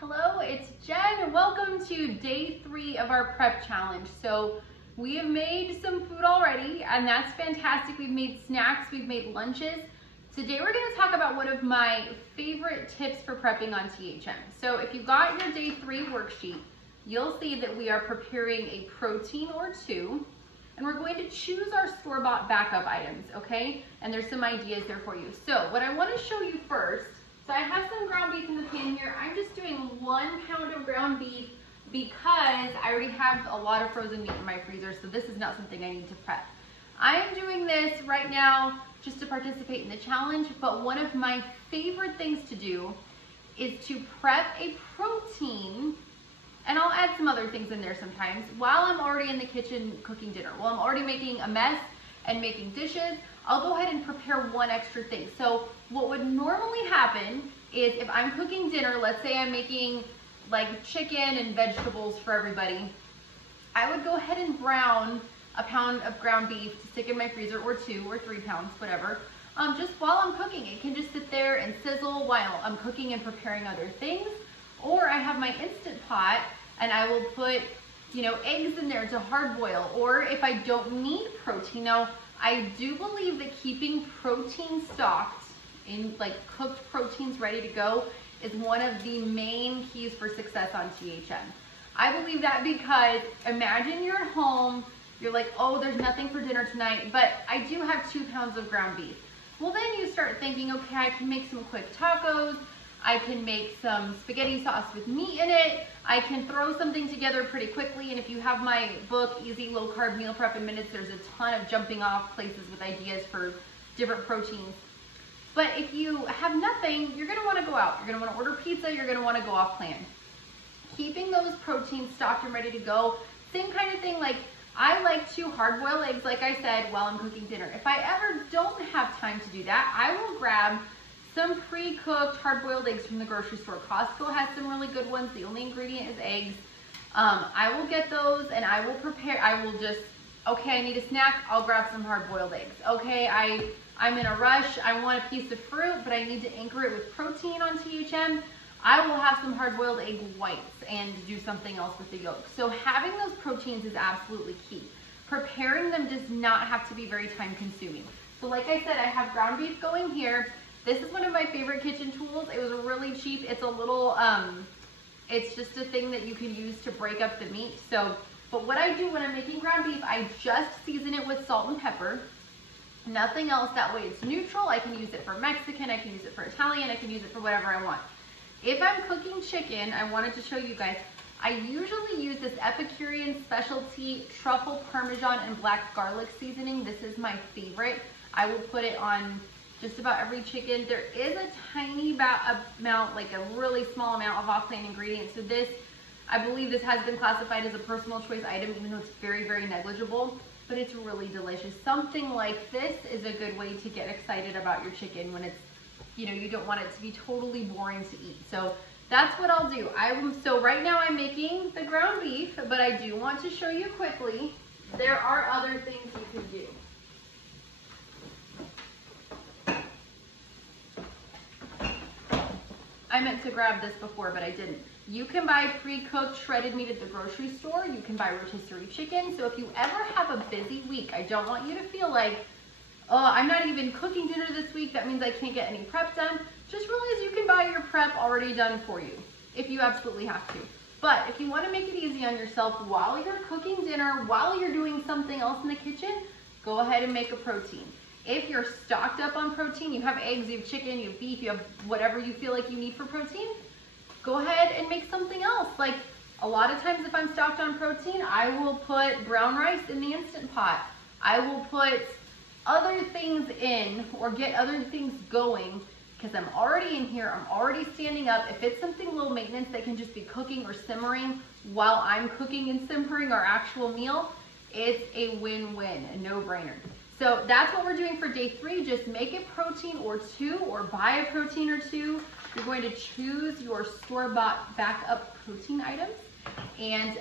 Hello, it's Jen and welcome to day 3 of our prep challenge. So we have made some food already and that's fantastic. We've made snacks, we've made lunches. Today we're going to talk about one of my favorite tips for prepping on THM. So if you got your day 3 worksheet, you'll see that we are preparing a protein or two and we're going to choose our store-bought backup items, okay? And there's some ideas there for you. So what I want to show you first, so I have some ground beef in the pan here. I'm just doing 1 pound of ground beef because I already have a lot of frozen meat in my freezer, so this is not something I need to prep. I am doing this right now just to participate in the challenge, but one of my favorite things to do is to prep a protein, and I'll add some other things in there sometimes, while I'm already in the kitchen cooking dinner. While I'm already making a mess and making dishes, I'll go ahead and prepare one extra thing. So what would normally happen is if I'm cooking dinner, let's say I'm making like chicken and vegetables for everybody, I would go ahead and brown a pound of ground beef to stick in my freezer, or 2 or 3 pounds, whatever. Just while I'm cooking, it can just sit there and sizzle while I'm cooking and preparing other things. Or I have my Instant Pot and I will put, eggs in there to hard boil. Or if I don't need protein, now I do believe that keeping protein stocked in like cooked proteins ready to go is one of the main keys for success on THM. I believe that because imagine you're at home, you're like, oh, there's nothing for dinner tonight, but I do have 2 pounds of ground beef. Well, then you start thinking, okay, I can make some quick tacos. I can make some spaghetti sauce with meat in it. I can throw something together pretty quickly. And if you have my book, Easy Low Carb Meal Prep in Minutes, there's a ton of jumping off places with ideas for different proteins. But if you have nothing, you're gonna wanna go out. You're gonna wanna order pizza, you're gonna wanna go off plan. Keeping those proteins stocked and ready to go, same kind of thing, like I like to hard boil eggs, like I said, while I'm cooking dinner. If I ever don't have time to do that, I will grab some pre-cooked hard-boiled eggs from the grocery store. Costco has some really good ones. The only ingredient is eggs. I will get those and I will prepare. I will just, okay, I need a snack. I'll grab some hard-boiled eggs. Okay, I'm in a rush. I want a piece of fruit, but I need to anchor it with protein on THM. I will have some hard-boiled egg whites and do something else with the yolk. So having those proteins is absolutely key. Preparing them does not have to be very time-consuming. So like I said, I have ground beef going here. This is one of my favorite kitchen tools. It was really cheap. It's a little, it's just a thing that you can use to break up the meat. So, but what I do when I'm making ground beef, I just season it with salt and pepper. Nothing else. That way it's neutral. I can use it for Mexican. I can use it for Italian. I can use it for whatever I want. If I'm cooking chicken, I wanted to show you guys, I usually use this Epicurean specialty truffle parmesan and black garlic seasoning. This is my favorite. I will put it on just about every chicken. There is a tiny amount, like a really small amount of off-plan ingredients. So this, I believe this has been classified as a personal choice item, even though it's very, very negligible, but it's really delicious. Something like this is a good way to get excited about your chicken when it's, you don't want it to be totally boring to eat. So that's what I'll do. So right now I'm making the ground beef, but I do want to show you quickly, there are other things you can do. I meant to grab this before, but I didn't. You can buy pre-cooked shredded meat at the grocery store. You can buy rotisserie chicken. So if you ever have a busy week, I don't want you to feel like, oh, I'm not even cooking dinner this week. That means I can't get any prep done. Just realize you can buy your prep already done for you if you absolutely have to. But if you want to make it easy on yourself while you're cooking dinner, while you're doing something else in the kitchen, go ahead and make a protein. If you're stocked up on protein, you have eggs, you have chicken, you have beef, you have whatever you feel like you need for protein, go ahead and make something else. Like a lot of times if I'm stocked on protein, I will put brown rice in the Instant Pot. I will put other things in or get other things going because I'm already in here, I'm already standing up. If it's something low maintenance that can just be cooking or simmering while I'm cooking and simmering our actual meal, it's a win-win, a no-brainer. So that's what we're doing for day 3. Just make a protein or 2 or buy a protein or 2. You're going to choose your store-bought backup protein items and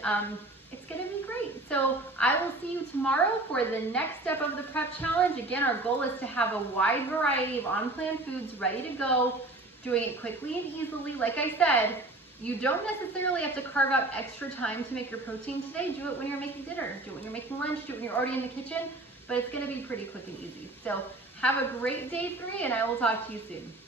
it's gonna be great. So I will see you tomorrow for the next step of the prep challenge. Again, our goal is to have a wide variety of on-plan foods ready to go, doing it quickly and easily. Like I said, You don't necessarily have to carve out extra time to make your protein today. Do it when you're making dinner, do it when you're making lunch, do it when you're already in the kitchen, but it's gonna be pretty quick and easy. So have a great day 3, and I will talk to you soon.